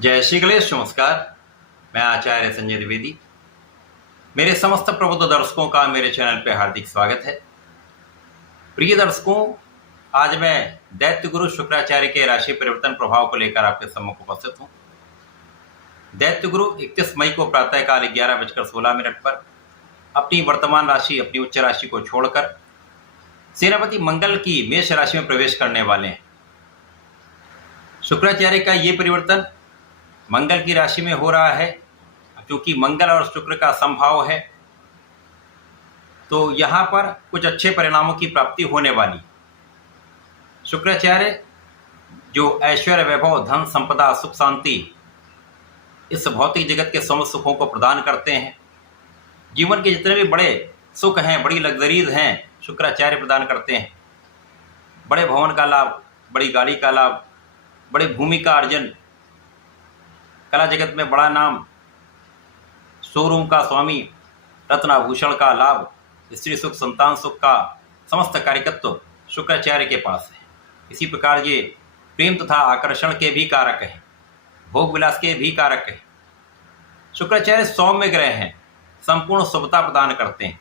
जय श्री गणेश। नमस्कार। मैं आचार्य संजय द्विवेदी। मेरे समस्त प्रबुद्ध दर्शकों का मेरे चैनल पर हार्दिक स्वागत है। प्रिय दर्शकों, आज मैं दैत्य गुरु शुक्राचार्य के राशि परिवर्तन प्रभाव को लेकर आपके सम्मुख उपस्थित हूँ। दैत्य गुरु 31 मई को प्रातःकाल 11:16 पर अपनी वर्तमान राशि, अपनी उच्च राशि को छोड़कर सेनापति मंगल की मेष राशि में प्रवेश करने वाले हैं। शुक्राचार्य का ये परिवर्तन मंगल की राशि में हो रहा है। क्योंकि मंगल और शुक्र का समभाव है, तो यहाँ पर कुछ अच्छे परिणामों की प्राप्ति होने वाली। शुक्राचार्य जो ऐश्वर्य, वैभव, धन, संपदा, सुख, शांति, इस भौतिक जगत के समस्त सुखों को प्रदान करते हैं। जीवन के जितने भी बड़े सुख हैं, बड़ी लग्जरीज हैं, शुक्राचार्य प्रदान करते हैं। बड़े भवन का लाभ, बड़ी गाड़ी का लाभ, बड़ी भूमि का अर्जन, कला जगत में बड़ा नाम, शोरूम का स्वामी, रत्नाभूषण का लाभ, स्त्री सुख, संतान सुख का समस्त कार्यकत्व शुक्राचार्य के पास है। इसी प्रकार ये प्रेम तथा आकर्षण के भी कारक हैं, भोग विलास के भी कारक हैं। शुक्राचार्य सौम्य ग्रह हैं, संपूर्ण शुभता प्रदान करते हैं।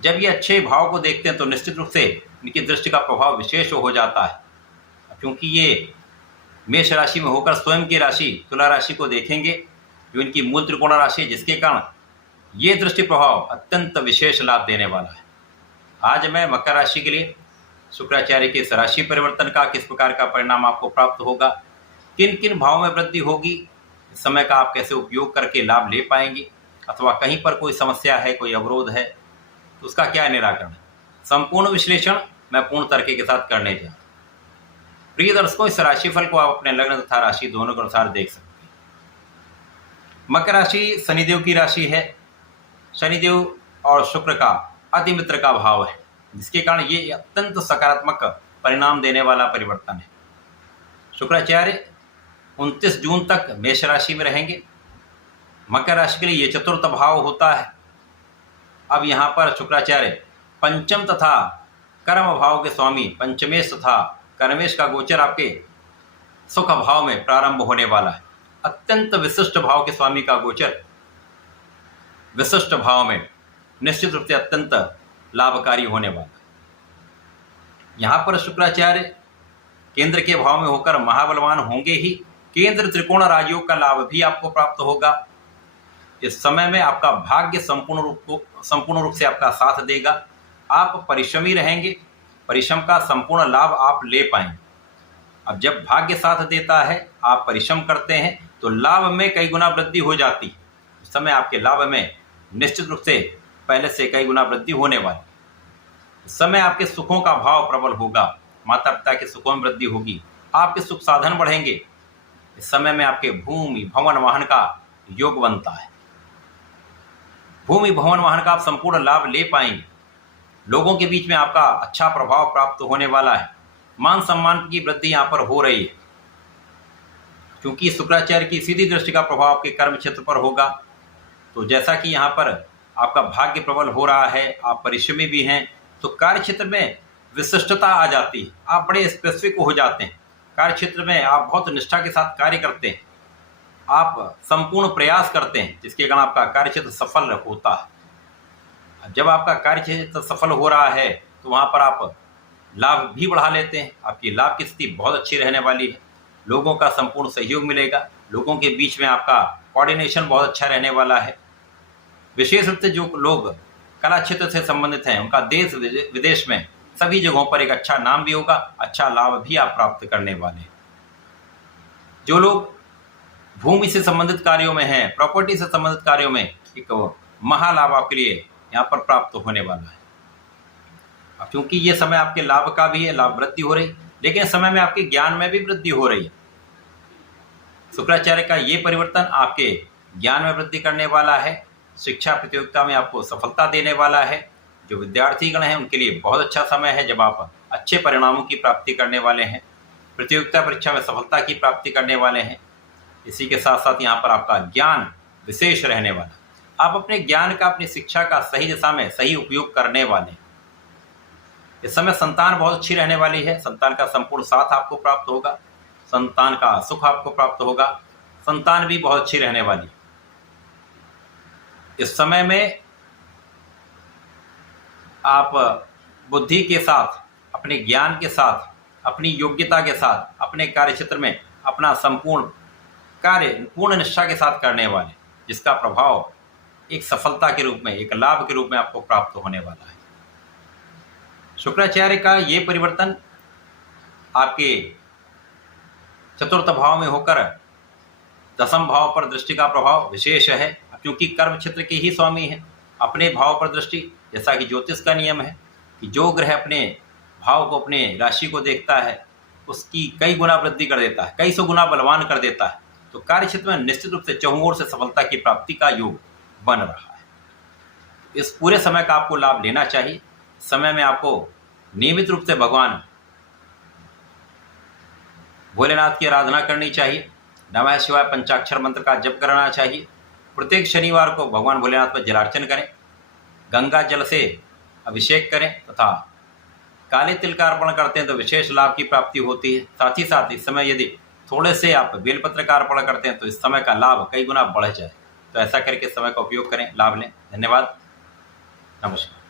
जब ये अच्छे भाव को देखते हैं तो निश्चित रूप से इनकी दृष्टि का प्रभाव विशेष हो जाता है। क्योंकि ये मेष राशि में होकर स्वयं की राशि तुला राशि को देखेंगे, जो इनकी मूल त्रिकोण राशि है, जिसके कारण ये दृष्टि प्रभाव अत्यंत विशेष लाभ देने वाला है। आज मैं मकर राशि के लिए शुक्राचार्य के इस राशि परिवर्तन का किस प्रकार का परिणाम आपको प्राप्त होगा, किन किन भाव में वृद्धि होगी, इस समय का आप कैसे उपयोग करके लाभ ले पाएंगे, अथवा कहीं पर कोई समस्या है, कोई अवरोध है तो उसका क्या निराकरण है, संपूर्ण विश्लेषण मैं पूर्ण तरीके के साथ करने जा रहा हूं। प्रिय दर्शकों, इस राशिफल को आप अपने लग्न तथा राशि दोनों के अनुसार देख सकते हैं। मकर राशि शनिदेव की राशि है। शनिदेव और शुक्र का अति मित्र का भाव है, जिसके कारण ये अत्यंत सकारात्मक परिणाम देने वाला परिवर्तन है। शुक्राचार्य 29 जून तक मेष राशि में रहेंगे। मकर राशि के लिए ये चतुर्थ भाव होता है। अब यहाँ पर शुक्राचार्य पंचम तथा कर्म भाव के स्वामी पंचमेश तथा कर्मेश का गोचर आपके सुख भाव में प्रारंभ होने वाला है। अत्यंत विशिष्ट भाव के स्वामी का गोचर विशिष्ट भाव में निश्चित रूप से अत्यंत लाभकारी होने वाला है। यहाँ पर शुक्राचार्य केंद्र के भाव में होकर महाबलवान होंगे ही, केंद्र त्रिकोण राजयोग का लाभ भी आपको प्राप्त होगा। इस समय में आपका भाग्य संपूर्ण रूप से आपका साथ देगा। आप परिश्रमी रहेंगे, परिश्रम का संपूर्ण लाभ आप ले पाएंगे। अब जब भाग्य साथ देता है, आप परिश्रम करते हैं, तो लाभ में कई गुना वृद्धि हो जाती है। इस समय आपके लाभ में निश्चित रूप से पहले से कई गुना वृद्धि होने वाली। इस समय आपके सुखों का भाव प्रबल होगा, माता पिता के सुखों में वृद्धि होगी, आपके सुख साधन बढ़ेंगे। इस समय में आपके भूमि, भवन, वाहन का योग बनता है। भूमि, भवन, वाहन का आप संपूर्ण लाभ ले पाएंगे। लोगों के बीच में आपका अच्छा प्रभाव प्राप्त होने वाला है। मान सम्मान की वृद्धि यहाँ पर हो रही है। क्योंकि शुक्राचार्य की सीधी दृष्टि का प्रभाव आपके कर्म क्षेत्र पर होगा, तो जैसा कि यहाँ पर आपका भाग्य प्रबल हो रहा है, आप परिश्रमी भी हैं, तो कार्य क्षेत्र में विशिष्टता आ जाती है। आप बड़े स्पेसिफिक हो जाते हैं। कार्य क्षेत्र में आप बहुत निष्ठा के साथ कार्य करते हैं, आप संपूर्ण प्रयास करते हैं, जिसके कारण आपका कार्य क्षेत्र सफल होता है। जब आपका कार्य क्षेत्र सफल हो रहा है, तो वहाँ पर आप लाभ भी बढ़ा लेते हैं। आपकी लाभ की स्थिति बहुत अच्छी रहने वाली है। लोगों का संपूर्ण सहयोग मिलेगा। लोगों के बीच में आपका कोऑर्डिनेशन बहुत अच्छा रहने वाला है। विशेष रूप से जो लोग कला क्षेत्र से संबंधित हैं, उनका देश विदेश में सभी जगहों पर एक अच्छा नाम भी होगा, अच्छा लाभ भी आप प्राप्त करने वाले हैं। जो लोग भूमि से संबंधित कार्यों में हैं, प्रॉपर्टी से संबंधित कार्यों में, एक महालाभ आपके लिए यहाँ पर प्राप्त होने वाला है। अब क्योंकि ये समय आपके लाभ का भी है, लाभ वृद्धि हो रही, लेकिन इस समय में आपके ज्ञान में भी वृद्धि हो रही है। शुक्राचार्य का ये परिवर्तन आपके ज्ञान में वृद्धि करने वाला है। शिक्षा प्रतियोगिता में आपको सफलता देने वाला है। जो विद्यार्थीगण हैं, उनके लिए बहुत अच्छा समय है, जब आप अच्छे परिणामों की प्राप्ति करने वाले हैं, प्रतियोगिता परीक्षा में सफलता की प्राप्ति करने वाले हैं। इसी के साथ साथ यहाँ पर आपका ज्ञान विशेष रहने वाला। आप अपने ज्ञान का, अपनी शिक्षा का सही दिशा में सही उपयोग करने वाले हैं। इस समय संतान बहुत अच्छी रहने वाली है। संतान का संपूर्ण साथ आपको प्राप्त होगा। संतान का सुख आपको प्राप्त होगा, संतान भी बहुत अच्छी रहने वाली। इस समय में आप बुद्धि के साथ, अपने ज्ञान के साथ, अपनी योग्यता के साथ अपने कार्य क्षेत्र में अपना संपूर्ण कार्य पूर्ण निष्ठा के साथ करने वाले, जिसका प्रभाव एक सफलता के रूप में, एक लाभ के रूप में आपको प्राप्त होने वाला है। शुक्राचार्य का ये परिवर्तन आपके चतुर्थ भाव में होकर दसम भाव पर दृष्टि का प्रभाव विशेष है, क्योंकि कर्म क्षेत्र के ही स्वामी है। अपने भाव पर दृष्टि, जैसा कि ज्योतिष का नियम है कि जो ग्रह अपने भाव को, अपने राशि को देखता है, उसकी कई गुना वृद्धि कर देता है, कई सौ गुना बलवान कर देता है। तो कार्य क्षेत्र में निश्चित रूप से चहुओं से सफलता की प्राप्ति का योग बन रहा है। इस पूरे समय का आपको लाभ लेना चाहिए। समय में आपको नियमित रूप से भगवान भोलेनाथ की आराधना करनी चाहिए। नमः शिवाय पंचाक्षर मंत्र का जप करना चाहिए। प्रत्येक शनिवार को भगवान भोलेनाथ पर जलार्चन करें, गंगा जल से अभिषेक करें तथा काले तिल का अर्पण करते हैं तो विशेष लाभ की प्राप्ति होती है। साथ ही साथ इस समय यदि थोड़े से आप बेलपत्र का अर्पण करते हैं तो इस समय का लाभ कई गुना बढ़ जाए। तो ऐसा करके समय का उपयोग करें, लाभ लें। धन्यवाद, नमस्कार।